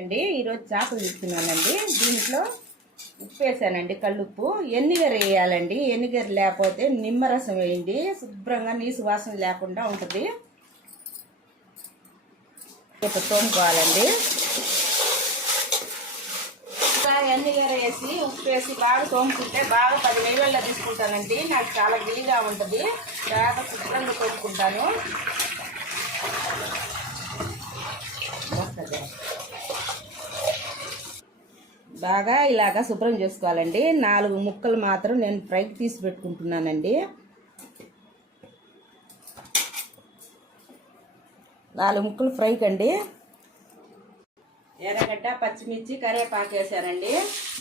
అండి ఈరోజు చేపలు తీసుకున్నానండి. దీంట్లో ఉప్పు వేసానండి, కల్లుప్పు. ఎన్నిగర వేయాలండి. ఎన్నిగర లేకపోతే నిమ్మరసం వేయండి, శుభ్రంగా నీసు వాసన లేకుండా ఉంటుంది. ఇప్పుడు తోముకోవాలండి. ఎన్నిగర వేసి ఉప్పు వేసి బాగా తోముకుంటే బాగా 10 నిమిషాల్లో తీసుకుంటానండి. నాకు చాలా గిలిగా ఉంటుంది, బాగా శుభ్రంగా తోముకుంటాను. బాగా ఇలాగా శుభ్రం చేసుకోవాలండి. 4 ముక్కలు మాత్రం నేను ఫ్రైకి తీసి పెట్టుకుంటున్నానండి. 4 ముక్కలు ఫ్రైకి అండి. ఎర్రగడ్డ, పచ్చిమిర్చి, కరివేపాకు వేసానండి.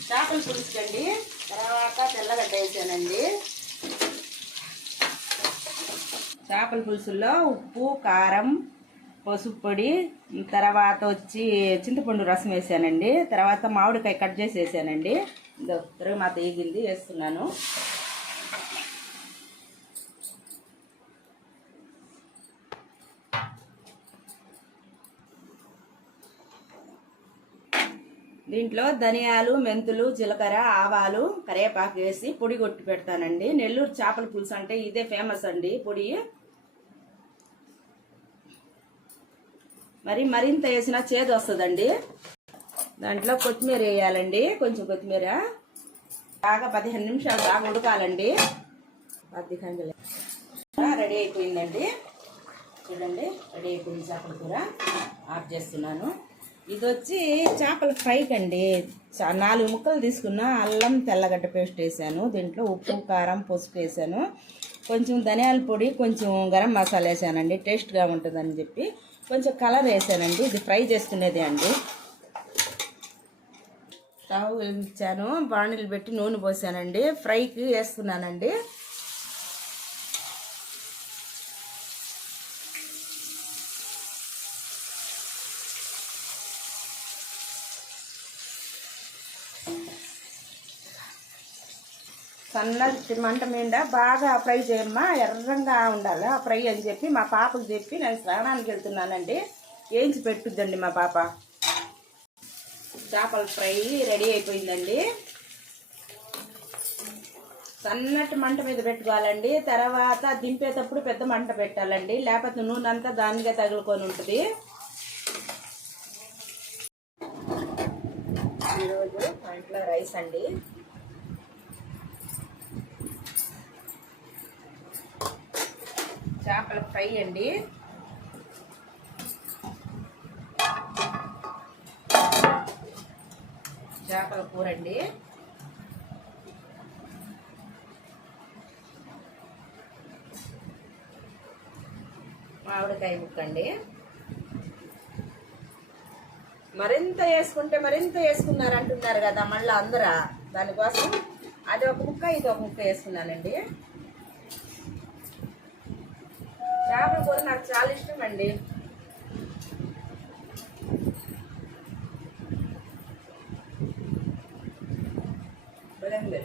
చేపల పులుసుకండి. తర్వాత తెల్లగడ్డ వేసానండి. చేపల పులుసులో ఉప్పు, కారం, పసుపు పొడి, తర్వాత వచ్చి చింతపండు రసం వేసానండి. తర్వాత మామిడికాయ కట్ చేసి వేసానండి. తిరుగుమాత ఈగింది, వేస్తున్నాను. దీంట్లో ధనియాలు, మెంతులు, జీలకర్ర, ఆవాలు, కరివేపాకు వేసి పొడి కొట్టి పెడతానండి. నెల్లూరు చేపల పులుసు అంటే ఇదే ఫేమస్ అండి పొడి. మరింత వేసినా చేదు వస్తుందండి. దాంట్లో కొత్తిమీర వేయాలండి, కొంచెం కొత్తిమీర. బాగా 15 నిమిషాలు బాగా ఉడకాలండి. 10 రెడీ అయిపోయిందండి. చూడండి, రెడీ అయిపోయింది చేపల కూర. ఆఫ్ చేస్తున్నాను. ఇది వచ్చి చేపల ఫ్రైకి అండి. 4 ముక్కలు తీసుకున్న అల్లం, తెల్లగడ్డ పేస్ట్ వేసాను. దీంట్లో ఉప్పు, కారం, పసుపు వేసాను. కొంచెం ధనియాల పొడి, కొంచెం గరం మసాలా వేసానండి, టేస్ట్గా ఉంటుందని చెప్పి. కొంచెం కలర్ వేసానండి. ఇది ఫ్రై చేసుకునేది అండి. స్టవ్ వెలిగించాను, బాణీలు పెట్టి నూనె పోసానండి. ఫ్రైకి వేస్తున్నానండి. సన్న మంట మీద బాగా ఫ్రై చేయమ్మా, ఎర్రంగా ఉండాలి ఆ ఫ్రై అని చెప్పి మా పాపకు చెప్పి నేను స్నానానికి వెళ్తున్నానండి. వేయించి పెట్టుద్దండి మా పాప. చేపల ఫ్రై రెడీ అయిపోయిందండి. సన్నటి మంట మీద పెట్టుకోవాలండి. తర్వాత దింపేటప్పుడు పెద్ద మంట పెట్టాలండి, లేకపోతే నూనె అంతా దానిగా తగులుకొని ఉంటుంది. ఈరోజు మా ఇంట్లో రైస్ అండి. చేపల ఫ్రై అండి. చేపల కూర అండి. మామిడికాయ ముక్కండి. మరింత వేసుకుంటే మరింత వేసుకున్నారు అంటున్నారు కదా మళ్ళీ అందరూ. దానికోసం అది ఒక ముక్క, ఇది ఒక ముక్క వేసుకున్నానండి. చేపల కూర నాకు చాలా ఇష్టం అండి. బలంగా